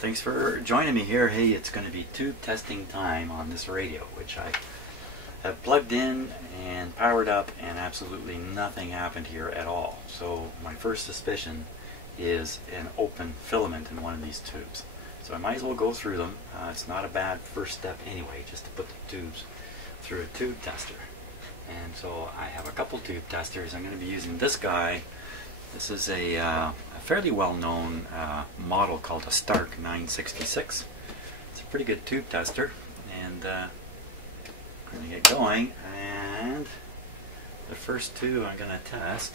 thanks for joining me here. Hey, it's going to be tube testing time on this radio, which I have plugged in and powered up, and absolutely nothing happened here at all. So my first suspicion is an open filament in one of these tubes. So I might as well go through them. It's not a bad first step anyway, just to put the tubes through a tube tester. And so I have a couple tube testers. I'm going to be using this guy. This is a fairly well-known model called a Stark 966. It's a pretty good tube tester, and I'm going to get going. And the first two I'm going to test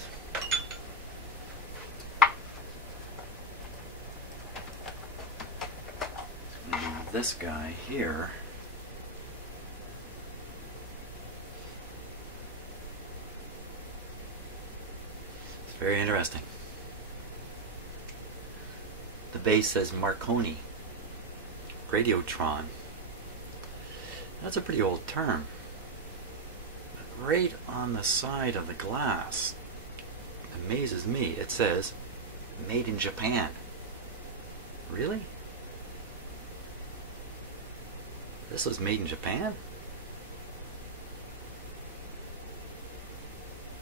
is this guy here. Very interesting. The base says Marconi, Radiotron. That's a pretty old term. But right on the side of the glass, it amazes me, it says made in Japan. Really? This was made in Japan?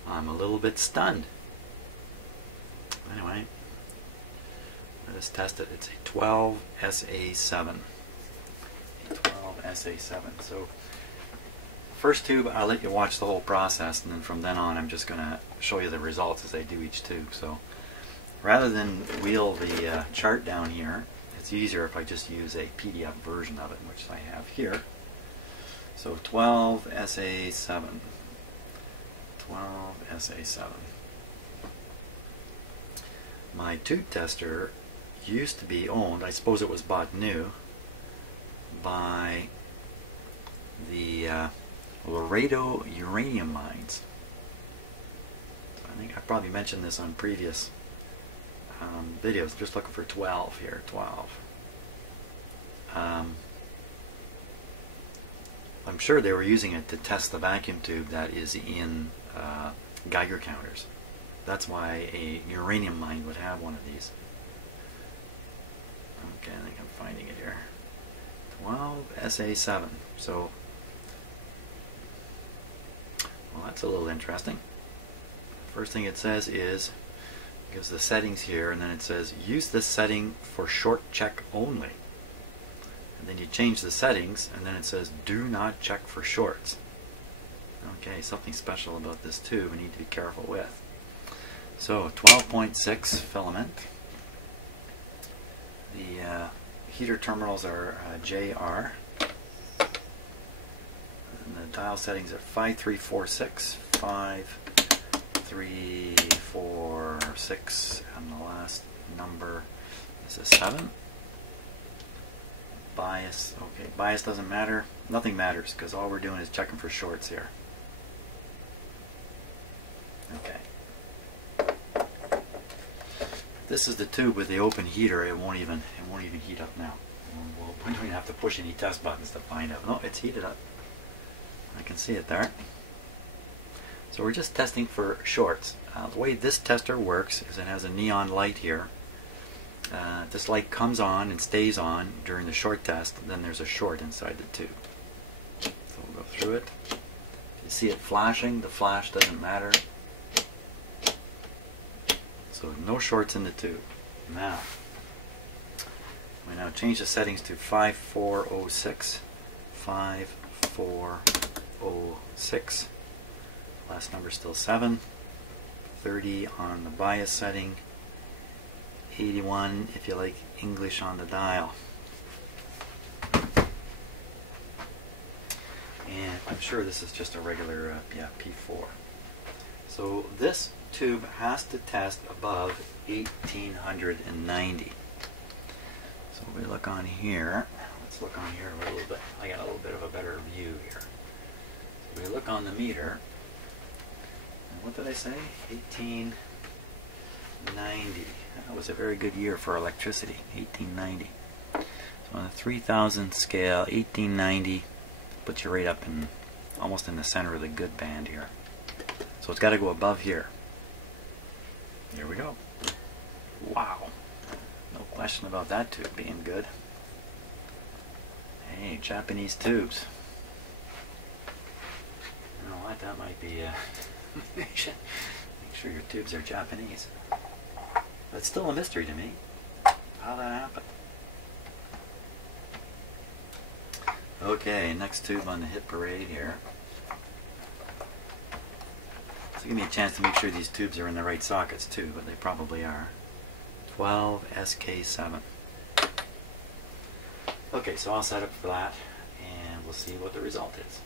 I'm a little bit stunned. Anyway, let us test it. It's a 12SA7. A 12SA7. So, first tube, I'll let you watch the whole process, and then from then on, I'm just going to show you the results as I do each tube. So, rather than wheel the chart down here, it's easier if I just use a PDF version of it, which I have here. So, 12SA7. 12SA7. My tube tester used to be owned, I suppose it was bought new, by the Laredo uranium mines. So I think I probably mentioned this on previous videos. I'm just looking for 12 here, 12. I'm sure they were using it to test the vacuum tube that is in Geiger counters. That's why a uranium mine would have one of these. Okay, I think I'm finding it here. 12SA7. So, well, that's a little interesting. First thing it says is, it gives the settings here, and then it says, use this setting for short check only. And then you change the settings, and then it says, do not check for shorts. Okay, something special about this tube I need to be careful with. So 12.6 filament. The heater terminals are JR. And the dial settings are 5346, 5346, and the last number is a 7. Bias, okay, bias doesn't matter. Nothing matters because all we're doing is checking for shorts here. Okay. This is the tube with the open heater. It won't even heat up now. We don't even have to push any test buttons to find out. No, it's heated up. I can see it there. So we're just testing for shorts. The way this tester works is it has a neon light here. This light comes on and stays on during the short test. Then there's a short inside the tube. So we'll go through it. You see it flashing. The flash doesn't matter. So no shorts in the tube. Now, we now change the settings to 5406. 5406. Last number is still 7. 30 on the bias setting. 81 if you like English on the dial. And I'm sure this is just a regular P4. So this tube has to test above 1890. So we look on here. Let's look on here a little bit. I got a little bit of a better view here. So we look on the meter. And what did I say? 1890. That was a very good year for electricity. 1890. So on the 3000 scale, 1890 puts you right up in almost in the center of the good band here. So it's got to go above here. Here we go. Wow. No question about that tube being good. Hey, Japanese tubes. You know what, that might be make sure your tubes are Japanese. That's still a mystery to me, how that happened. Okay, next tube on the hit parade here. So give me a chance to make sure these tubes are in the right sockets too, but they probably are. 12 SK7. Okay, so I'll set up for that and we'll see what the result is.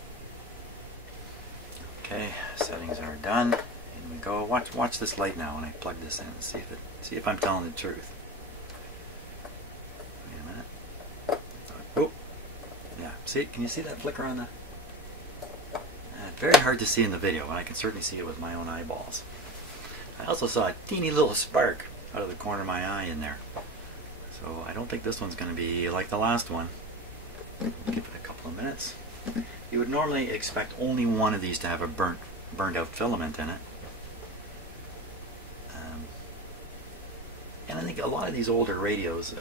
Okay, settings are done. In we go. Watch this light now when I plug this in and see if I'm telling the truth. Wait a minute. Oh, yeah. See, can you see that flicker on the? Very hard to see in the video, and I can certainly see it with my own eyeballs. I also saw a teeny little spark out of the corner of my eye in there. So I don't think this one's going to be like the last one. Give it a couple of minutes. You would normally expect only one of these to have a burned out filament in it. And I think a lot of these older radios,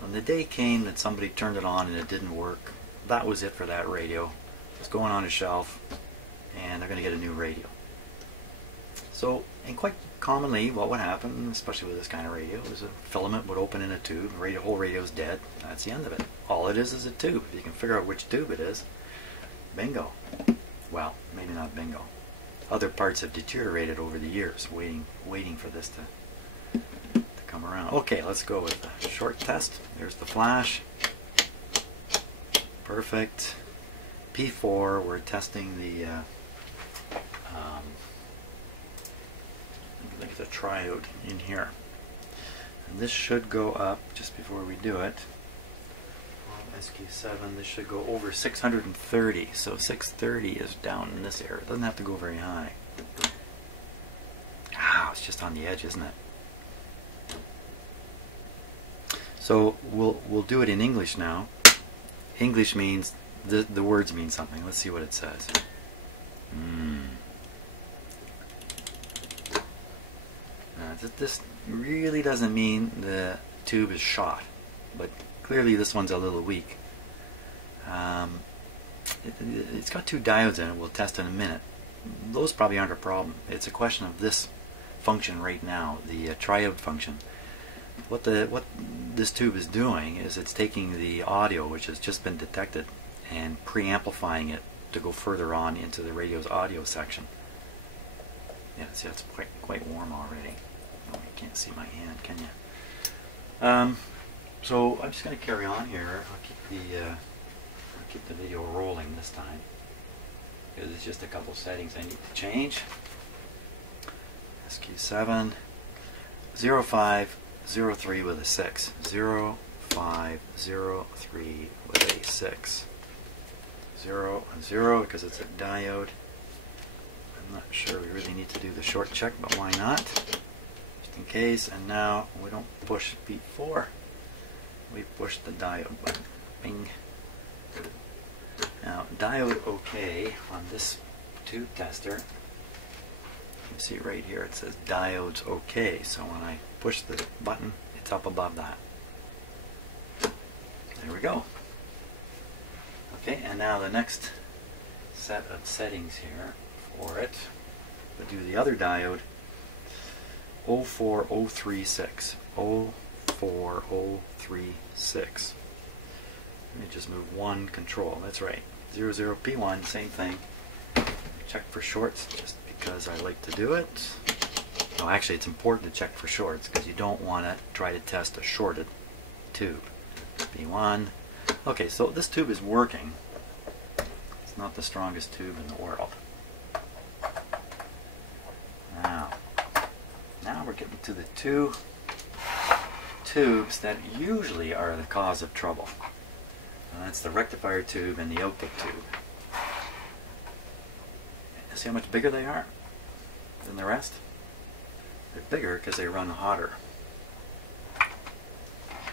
when the day came that somebody turned it on and it didn't work, that was it for that radio. It's going on a shelf and they're going to get a new radio. So, and quite commonly what would happen, especially with this kind of radio, is a filament would open in a tube, the whole radio's dead, that's the end of it. All it is a tube. If you can figure out which tube it is, bingo. Well, maybe not bingo. Other parts have deteriorated over the years, waiting for this to come around. Okay, let's go with the short test. There's the flash. Perfect. P4, we're testing the I think it's a triode in here. And this should go up just before we do it. SQ7, this should go over 630. So 630 is down in this area. It doesn't have to go very high. Ah, it's just on the edge, isn't it? So we'll do it in English now. English means the words mean something. Let's see what it says. This really doesn't mean the tube is shot, but clearly this one's a little weak. It's got two diodes in it. We'll test in a minute. Those probably aren't a problem. It's a question of this function right now, the triode function. What this tube is doing is it's taking the audio, which has just been detected, and preamplifying it to go further on into the radio's audio section. Yeah, see, that's quite warm already. Oh, you can't see my hand, can you? So I'm just going to carry on here. I'll keep the video rolling this time because it's just a couple settings I need to change. SQ7 0503 with a 6. 0503 with a 6. 0 and 0 because it's a diode. I'm not sure we really need to do the short check, but why not? Just in case. And now we don't push P4. We push the diode button. Bing. Now, diode OK on this tube tester. You can see right here it says diodes OK. So when I push the button, it's up above that. There we go. Okay, and now the next set of settings here for it. We'll do the other diode 04036. 04036. Let me just move one control. That's right. 00P1, same thing. Check for shorts just because I like to do it. No, actually it's important to check for shorts because you don't want to try to test a shorted tube. P1. Okay, so this tube is working. It's not the strongest tube in the world. Now we're getting to the two tubes that usually are the cause of trouble. And that's the rectifier tube and the output tube. See how much bigger they are than the rest? They're bigger because they run hotter.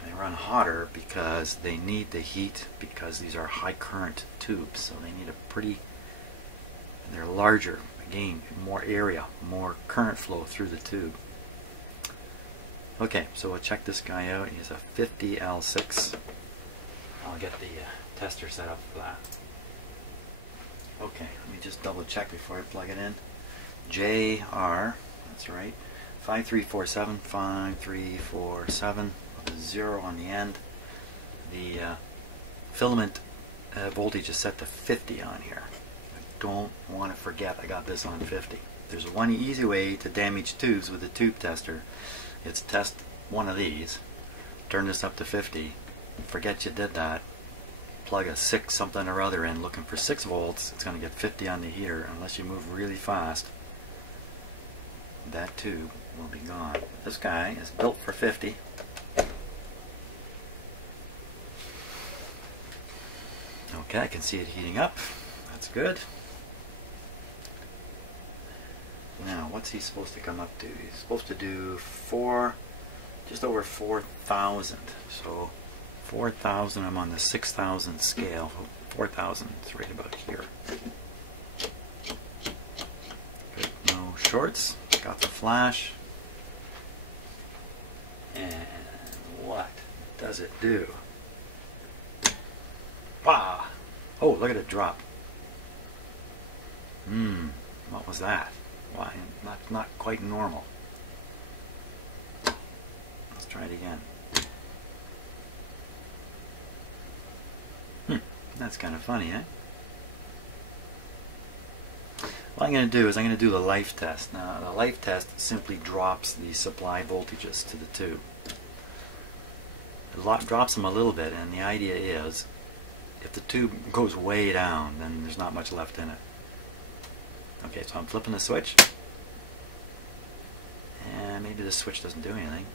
They run hotter because they need the heat because these are high current tubes, so they need a pretty, and they're larger, again, more area, more current flow through the tube. Okay, so we'll check this guy out. He's a 50L6. I'll get the tester set up for that. Okay, let me just double check before I plug it in. JR, that's right, 5347, 5347, with a 0 on the end. The filament voltage is set to 50 on here. I don't want to forget I got this on 50. There's one easy way to damage tubes with a tube tester. It's test one of these, turn this up to 50, forget you did that, plug a 6 something or other in looking for 6 volts, it's going to get 50 on the heater. Unless you move really fast, that tube will be gone. This guy is built for 50. Okay, I can see it heating up. That's good. Now, what's he supposed to come up to? He's supposed to do just over 4,000. So 4,000, I'm on the 6,000 scale. 4,000 is right about here. Good, no shorts. Got the flash. And what does it do? Wow! Oh, look at it drop. What was that? Why, not quite normal. Let's try it again. That's kind of funny, eh? What I'm going to do is I'm going to do the life test. Now, the life test simply drops the supply voltages to the tube. It drops them a little bit, and the idea is if the tube goes way down, then there's not much left in it. Okay, so I'm flipping the switch, and maybe the switch doesn't do anything.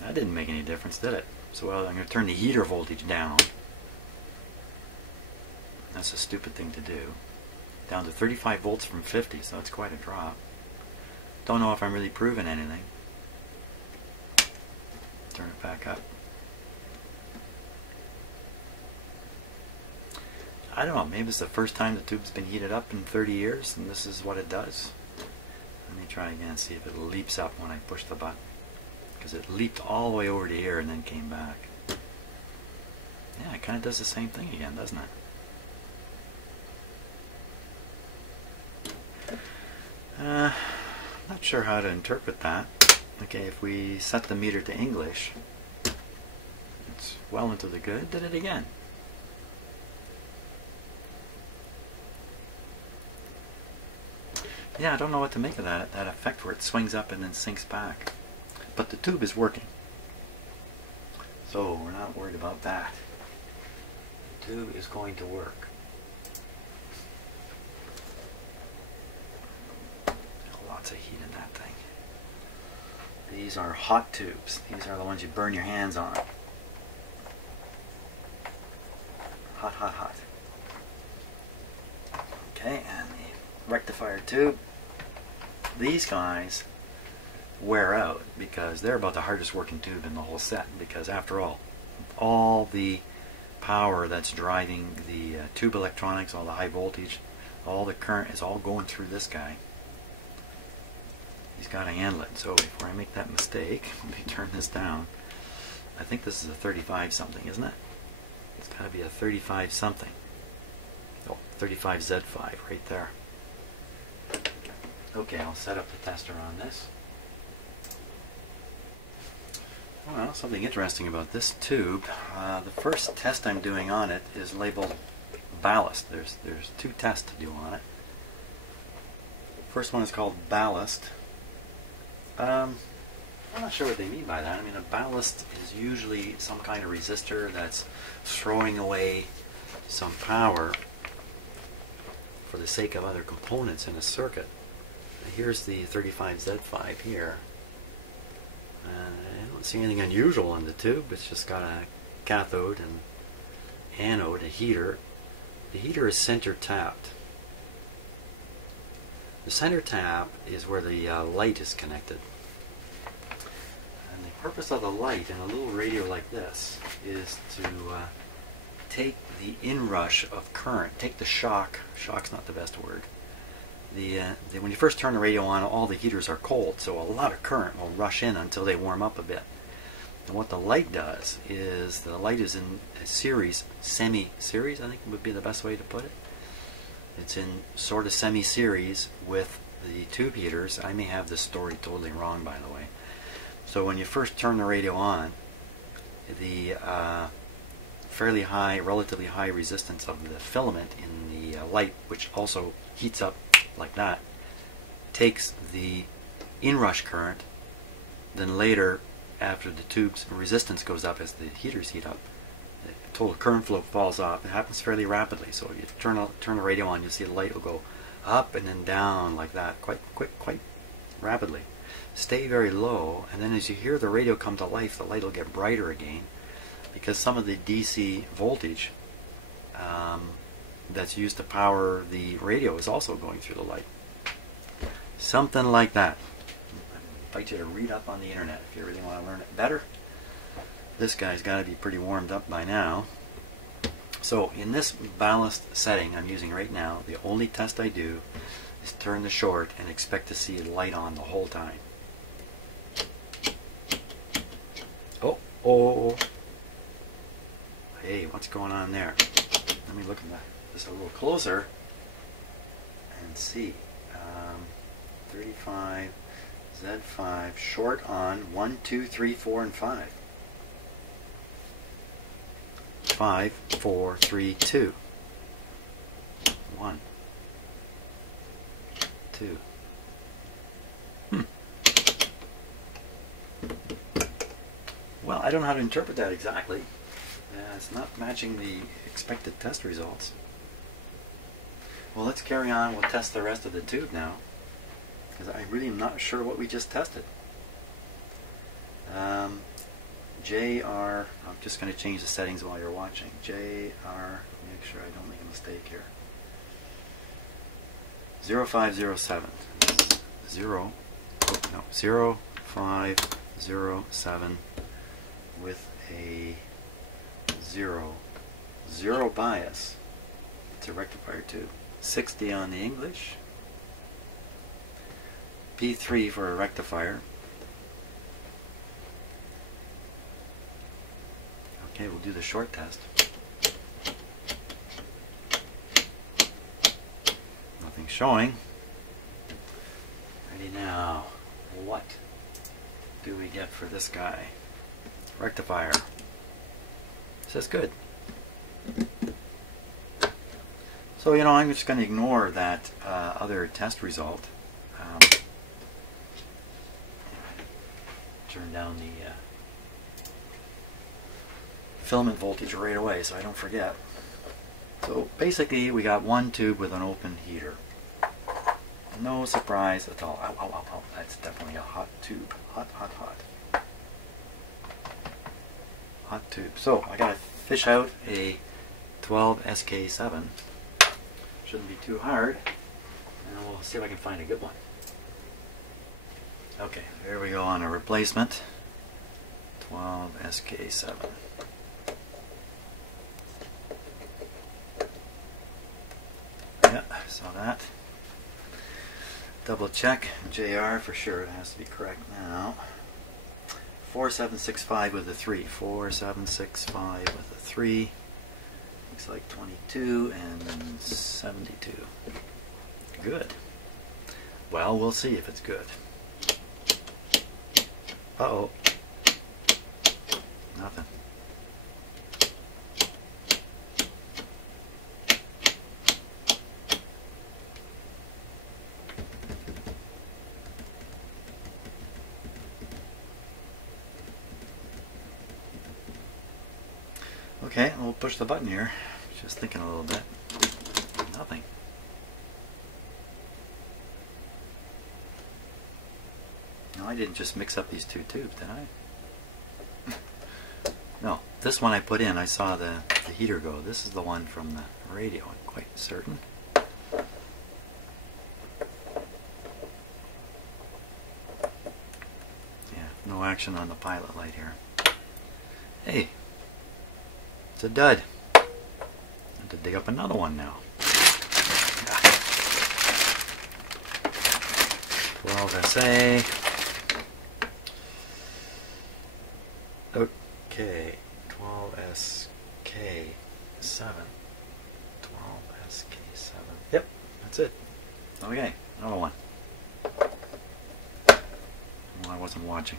That didn't make any difference, did it? So I'm going to turn the heater voltage down. That's a stupid thing to do. Down to 35 volts from 50, so that's quite a drop. Don't know if I'm really proving anything. Turn it back up. I don't know, maybe it's the first time the tube's been heated up in 30 years and this is what it does. Let me try again, see if it leaps up when I push the button. Because it leaped all the way over to here and then came back. Yeah, it kind of does the same thing again, doesn't it? Not sure how to interpret that. Okay, if we set the meter to English, it's well into the good. Did it again. Yeah, I don't know what to make of that effect where it swings up and then sinks back. But the tube is working. So we're not worried about that. The tube is going to work. Lots of heat in that thing. These are hot tubes. These are the ones you burn your hands on. Hot, hot, hot. Okay, and the rectifier tube. These guys wear out because they're about the hardest working tube in the whole set, because after all the power that's driving the tube electronics, all the high voltage, all the current is all going through this guy. He's got to handle it. So before I make that mistake, let me turn this down. I think this is a 35 something, isn't it? It's got to be a 35 something. Oh, 35Z5 right there. Okay, I'll set up the tester on this. Well, something interesting about this tube. The first test I'm doing on it is labeled ballast. There's 2 tests to do on it. First one is called ballast. I'm not sure what they mean by that. I mean, a ballast is usually some kind of resistor that's throwing away some power for the sake of other components in a circuit. Here's the 35Z5 here. I don't see anything unusual on the tube. It's just got a cathode and anode, a heater. The heater is center tapped. The center tap is where the light is connected. And the purpose of the light in a little radio like this is to take the inrush of current, take the shock, shock's not the best word, when you first turn the radio on, all the heaters are cold, so a lot of current will rush in until they warm up a bit. And what the light does is the light is in a series, semi-series, I think would be the best way to put it. It's in sort of semi-series with the tube heaters. I may have this story totally wrong, by the way. So when you first turn the radio on, the fairly high, relatively high resistance of the filament in the light, which also heats up like that, takes the inrush current. Then later, after the tube's resistance goes up as the heaters heat up, the total current flow falls off. It happens fairly rapidly. So you turn the radio on, you'll see the light will go up and then down like that, quite rapidly. Stay very low, and then as you hear the radio come to life, the light will get brighter again, because some of the DC voltage that's used to power the radio is also going through the light. Something like that. I invite you to read up on the internet if you really want to learn it better. This guy's got to be pretty warmed up by now. So in this ballast setting I'm using right now, the only test I do is turn the short and expect to see light on the whole time. Oh. Hey, what's going on there? Let me look at this a little closer and see. 35 Z5 short on 1, 2, 3, 4, and 5. 5, 4, 3, 2. 1, 2. Well, I don't know how to interpret that exactly. It's not matching the expected test results. Well, let's carry on. We'll test the rest of the tube now, because I really am not sure what we just tested. JR, I'm just going to change the settings while you're watching. JR, make sure I don't make a mistake here. 0507. 0507 with a 0 bias. It's a rectifier tube. 60 on the English. P3 for a rectifier. Okay, we'll do the short test. Nothing showing. Ready now. What do we get for this guy? Rectifier. Says good. So, you know, I'm just going to ignore that other test result. Turn down the filament voltage right away so I don't forget. So basically we got one tube with an open heater. No surprise at all. Ow, ow, ow, ow. That's definitely a hot tube. Hot, hot, hot. Hot tube. So I gotta fish out a 12 SK7. Shouldn't be too hard. And we'll see if I can find a good one. Okay, here we go on a replacement. 12 SK7. Yeah, saw that. Double check JR for sure. It has to be correct now. 4765 with a 3. 4765 with a 3. Looks like 22 and 72. Good. Well, we'll see if it's good. Uh-oh. Nothing. Okay, we'll push the button here. Just thinking a little bit. Nothing. No, I didn't just mix up these two tubes, did I? No, this one I put in, I saw the heater go. This is the one from the radio, I'm quite certain. Yeah, no action on the pilot light here. Hey, it's a dud. I have to dig up another one now. 12 SA. Okay, 12SK7. 12SK7. Yep, that's it. Okay, another one. Well, I wasn't watching.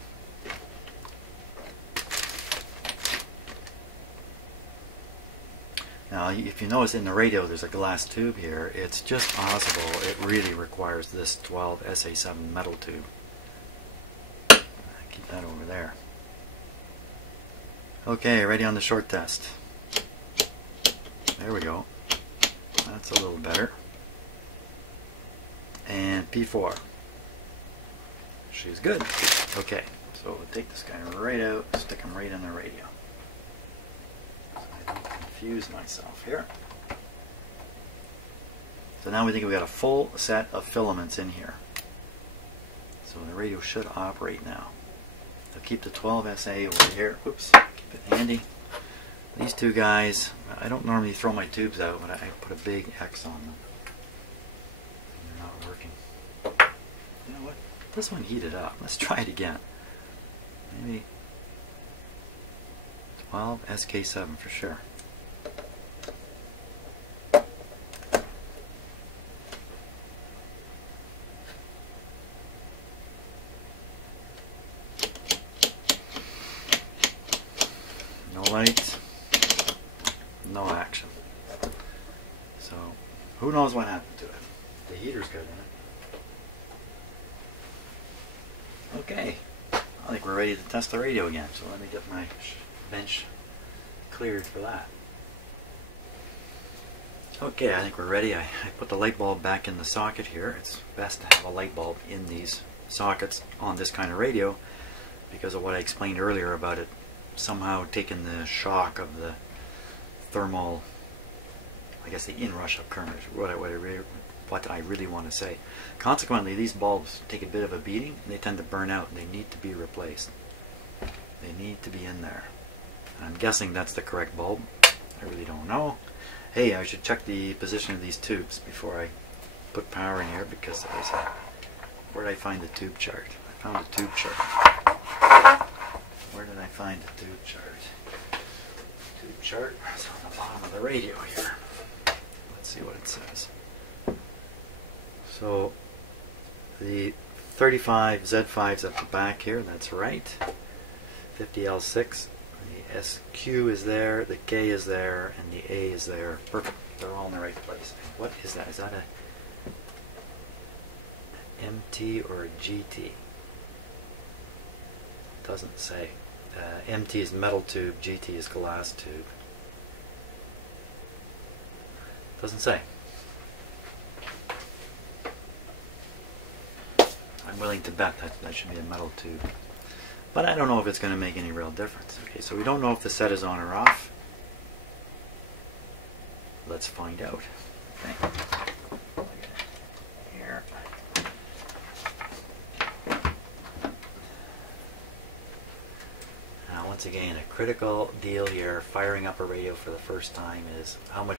Now, if you notice in the radio there's a glass tube here, it's just possible it really requires this 12 SA7 metal tube. Keep that over there. Okay, ready on the short test. There we go. That's a little better. And P4. She's good. Okay, so we'll take this guy right out, stick him right in the radio. So I don't confuse myself here. So now we think we got a full set of filaments in here. So the radio should operate now. I'll keep the 12 SA over here. Whoops, keep it handy. These two guys, I don't normally throw my tubes out, but I put a big X on them. They're not working. You know what? This one heated up. Let's try it again. Maybe 12 SK7 for sure. No light, no action. So who knows what happened to it? The heater's good in it. Okay, I think we're ready to test the radio again, so let me get my bench cleared for that. Okay, I think we're ready. I put the light bulb back in the socket here. It's best to have a light bulb in these sockets on this kind of radio because of what I explained earlier about it somehow taking the shock of the thermal, I guess the inrush of current, what I really want to say. Consequently, these bulbs take a bit of a beating and they tend to burn out and they need to be replaced. They need to be in there. And I'm guessing that's the correct bulb. I really don't know. Hey, I should check the position of these tubes before I put power in here because there's a... Where did I find the tube chart? I found a tube chart. Where did I find the tube chart? Tube chart is on the bottom of the radio here. Let's see what it says. So the 35 Z5's at the back here, that's right. 50L6, the SQ is there, the K is there, and the A is there. Perfect, they're all in the right place. What is that? Is that a MT or a GT? Doesn't say. MT is metal tube, GT is glass tube. Doesn't say. I'm willing to bet that should be a metal tube. But I don't know if it's going to make any real difference. Okay, so we don't know if the set is on or off. Let's find out. Okay. Here. Now once again, a critical deal here, firing up a radio for the first time is how much.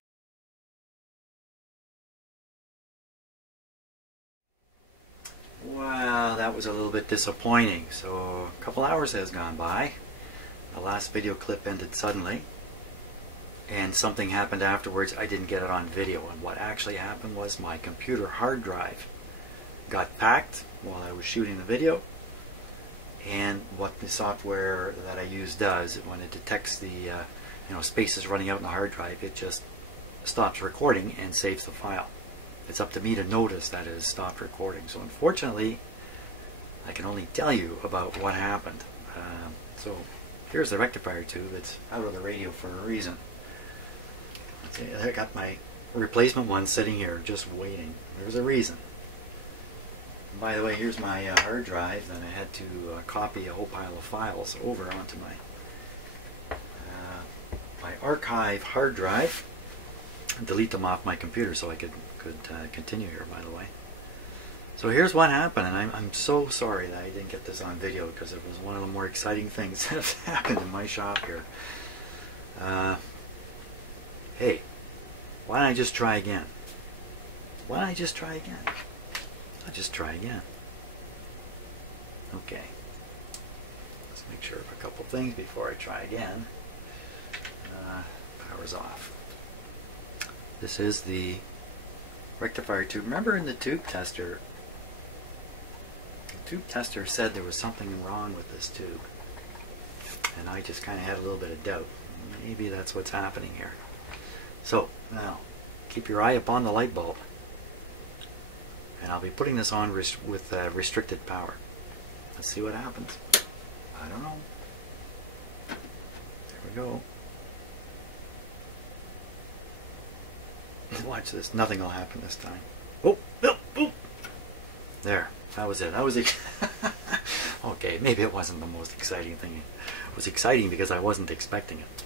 Well, that was a little bit disappointing. So a couple hours has gone by. The last video clip ended suddenly. And something happened afterwards. I didn't get it on video. And what actually happened was my computer hard drive got packed while I was shooting the video. And what the software that I use does, when it detects the spaces running out in the hard drive, it just stops recording and saves the file. It's up to me to notice that it has stopped recording. So unfortunately, I can only tell you about what happened. So here's the rectifier tube. It's out of the radio for a reason. Okay, I got my replacement one sitting here just waiting. There's a reason. And by the way, here's my hard drive. Then I had to copy a whole pile of files over onto my archive hard drive and delete them off my computer so I could continue here, by the way. So here's what happened, and I'm so sorry that I didn't get this on video because it was one of the more exciting things that have happened in my shop here. Hey, why don't I just try again? Why don't I just try again? I'll just try again. Okay. Let's make sure of a couple things before I try again. Power's off. This is the rectifier tube. Remember in the tube tester said there was something wrong with this tube. And I just kind of had a little bit of doubt. Maybe that's what's happening here. So, now, keep your eye upon the light bulb. And I'll be putting this on with restricted power. Let's see what happens. I don't know. There we go. Watch this. Nothing will happen this time. Oh, no, oh. There. That was it. That was it. Okay, maybe it wasn't the most exciting thing. It was exciting because I wasn't expecting it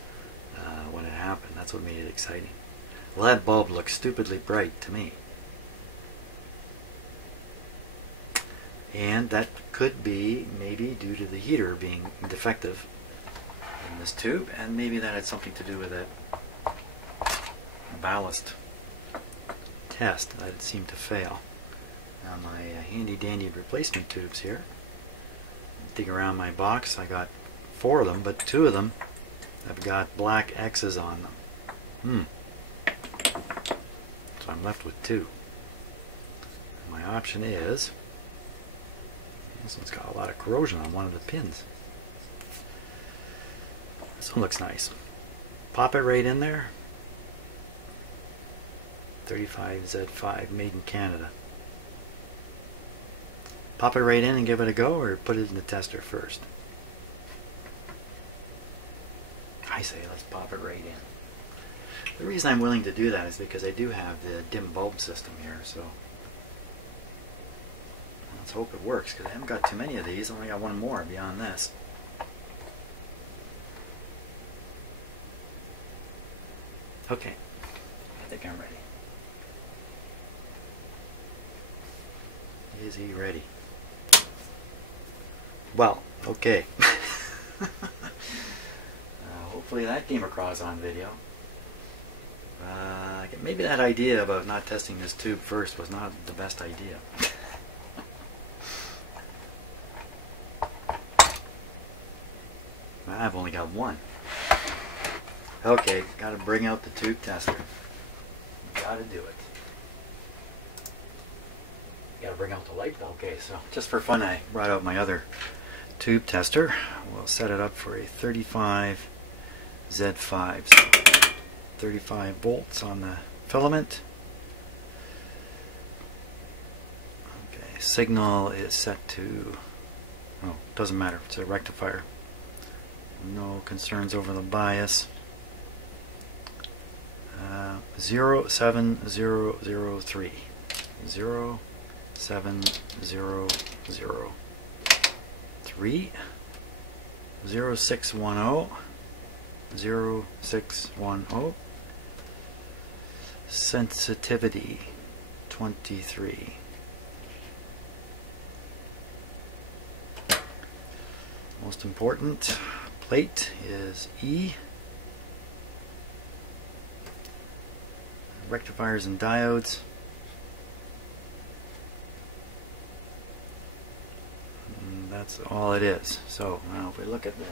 when it happened. That's what made it exciting. Well, that bulb looks stupidly bright to me. And that could be maybe due to the heater being defective in this tube, and maybe that had something to do with that ballast test that it seemed to fail. Now my handy dandy replacement tubes here. Dig around my box. I got 4 of them, but 2 of them have got black X's on them. So I'm left with 2. My option is, this one's got a lot of corrosion on one of the pins. This one looks nice. Pop it right in there. 35Z5 made in Canada. Pop it right in and give it a go, or put it in the tester first? I say let's pop it right in. The reason I'm willing to do that is because I do have the dim bulb system here, so let's hope it works, because I haven't got too many of these. I only got one more beyond this. Okay, I think I'm ready. Is he ready? Well, okay. Hopefully that came across on video. Maybe that idea about not testing this tube first was not the best idea. I've only got one. Okay, gotta bring out the tube tester. Gotta do it. Gotta bring out the light bulb. Okay, so just for fun I brought out my other tube tester. We'll set it up for a 35 Z5. So 35 volts on the filament. Okay, signal is set to, oh, doesn't matter, it's a rectifier. No concerns over the bias. 07003. 07003. 0610. 0610. Sensitivity 23. Most important plate is E. Rectifiers and diodes. And that's all it is. So now if we look at the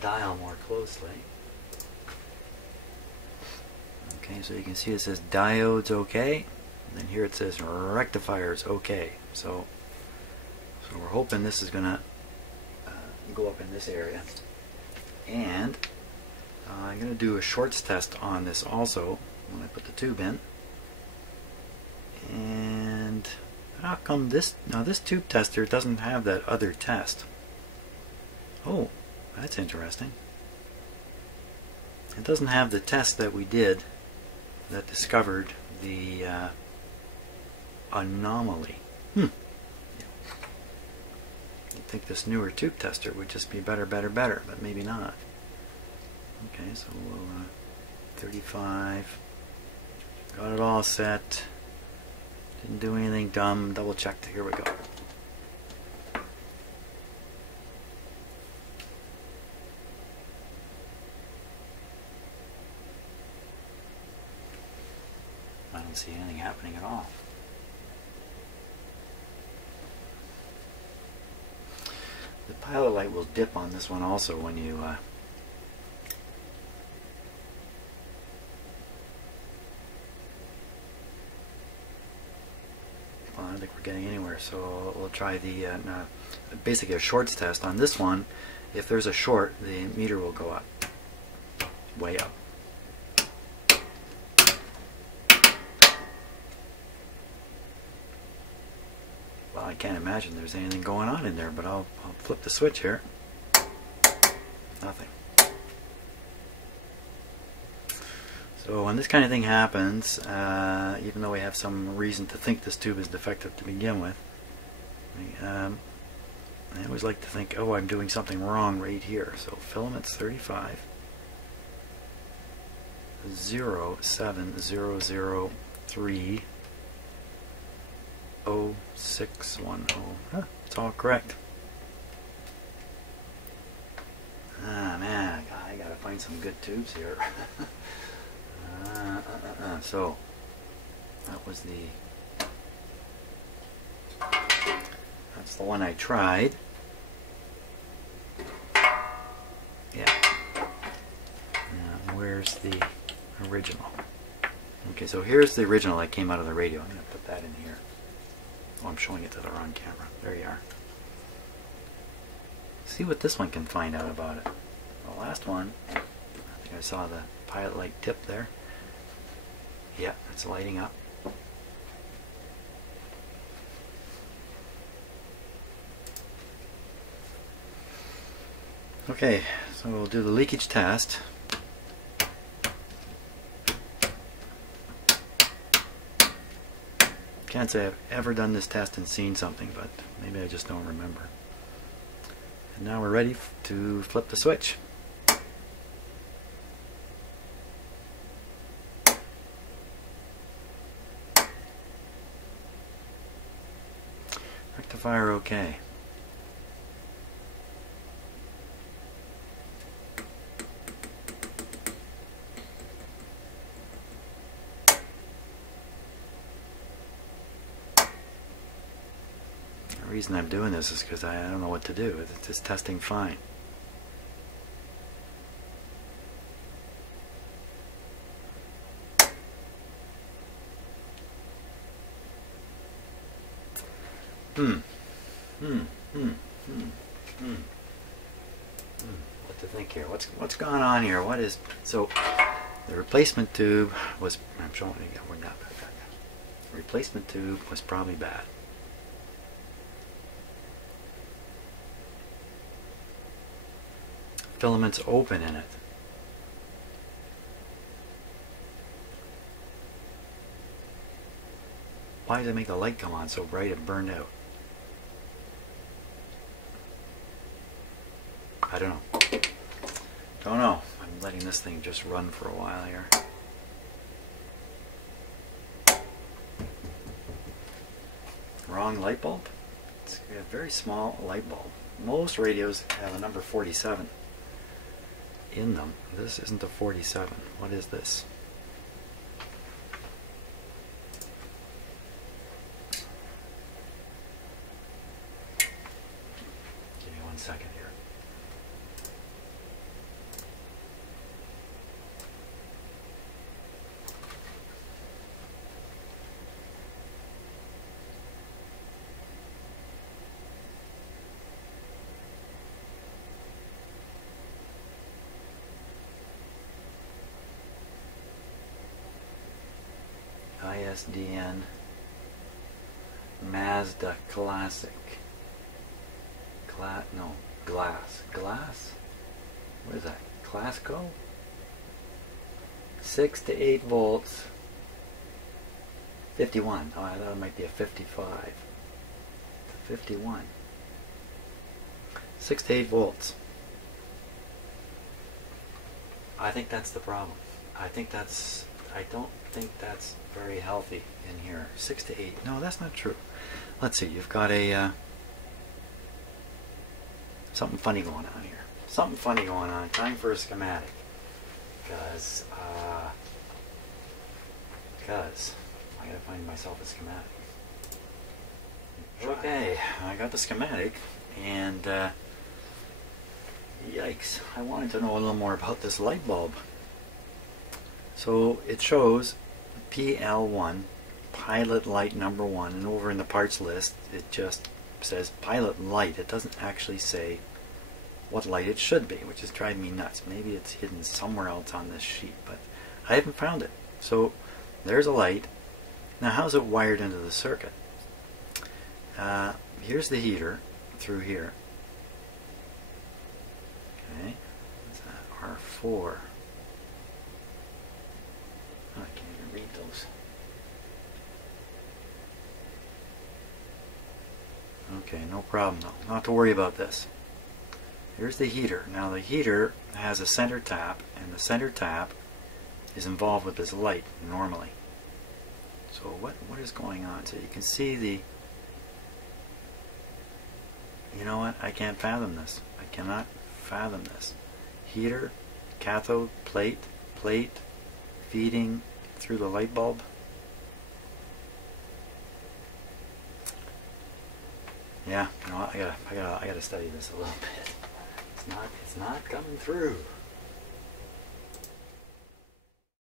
dial more closely, okay, so you can see it says diodes okay, and then here it says rectifiers okay. So we're hoping this is gonna go up in this area, and I'm going to do a shorts test on this also when I put the tube in. And how come this, now this tube tester doesn't have that other test? Oh, that's interesting. It doesn't have the test that we did that discovered the anomaly. I think this newer tube tester would just be better, but maybe not. Okay, so we'll 35. Got it all set. Didn't do anything dumb. Double checked. Here we go. I don't see anything happening at all. The pilot light will dip on this one also when you well, I don't think we're getting anywhere, so we'll try the basically a shorts test. On this one, if there's a short, the meter will go up, way up. Well, I can't imagine there's anything going on in there, but I'll flip the switch here. Nothing. So when this kind of thing happens, even though we have some reason to think this tube is defective to begin with, I always like to think, oh, I'm doing something wrong right here. So filaments 35 07003 0610. Huh, it's all correct. Ah, man, I gotta find some good tubes here. So that was that's the one I tried. Yeah. Now, where's the original? Okay, so here's the original that came out of the radio. I'm going to put that in here. Oh, I'm showing it to the wrong camera. There you are. See what this one can find out about it. The last one, I think I saw the pilot light tip there. Yeah, it's lighting up. Okay, so we'll do the leakage test. Can't say I've ever done this test and seen something, but maybe I just don't remember. And now we're ready to flip the switch. Rectifier okay. The reason I'm doing this is because I don't know what to do. It's testing fine. What to think here? What's going on here? What is so? The replacement tube was. I'm showing you again. We're not. The replacement tube was probably bad. Filaments open in it. Why does it make the light come on so bright it burned out? I don't know. Don't know. I'm letting this thing just run for a while here. Wrong light bulb? It's a very small light bulb. Most radios have a number 47 in them. This isn't a 47. What is this? Give me 1 second here. ISDN Mazda Classic. Glass? What is that? Classico? 6 to 8 volts. 51. Oh, I thought it might be a 55. 51. 6 to 8 volts. I think that's the problem. I don't think that's very healthy in here. 6 to 8. No, that's not true. Let's see. You've got a something funny going on here. Something funny going on. Time for a schematic. Because I gotta find myself a schematic. Okay, I got the schematic, and Yikes, I wanted to know a little more about this light bulb. So it shows PL1, pilot light number 1, and over in the parts list it just says pilot light. It doesn't actually say what light it should be, which is driving me nuts. Maybe it's hidden somewhere else on this sheet, but I haven't found it. So there's a light. Now how's it wired into the circuit? Here's the heater through here. Okay, what's that? R4. Oh, I can't even read those. Okay, no problem though. Not to worry about this. Here's the heater. Now the heater has a center tap, and the center tap is involved with this light normally. So what is going on? So you can see the... You know what? I can't fathom this. I cannot fathom this. Heater, cathode, plate, feeding through the light bulb. Yeah, you know what? I gotta study this a little bit. It's not coming through.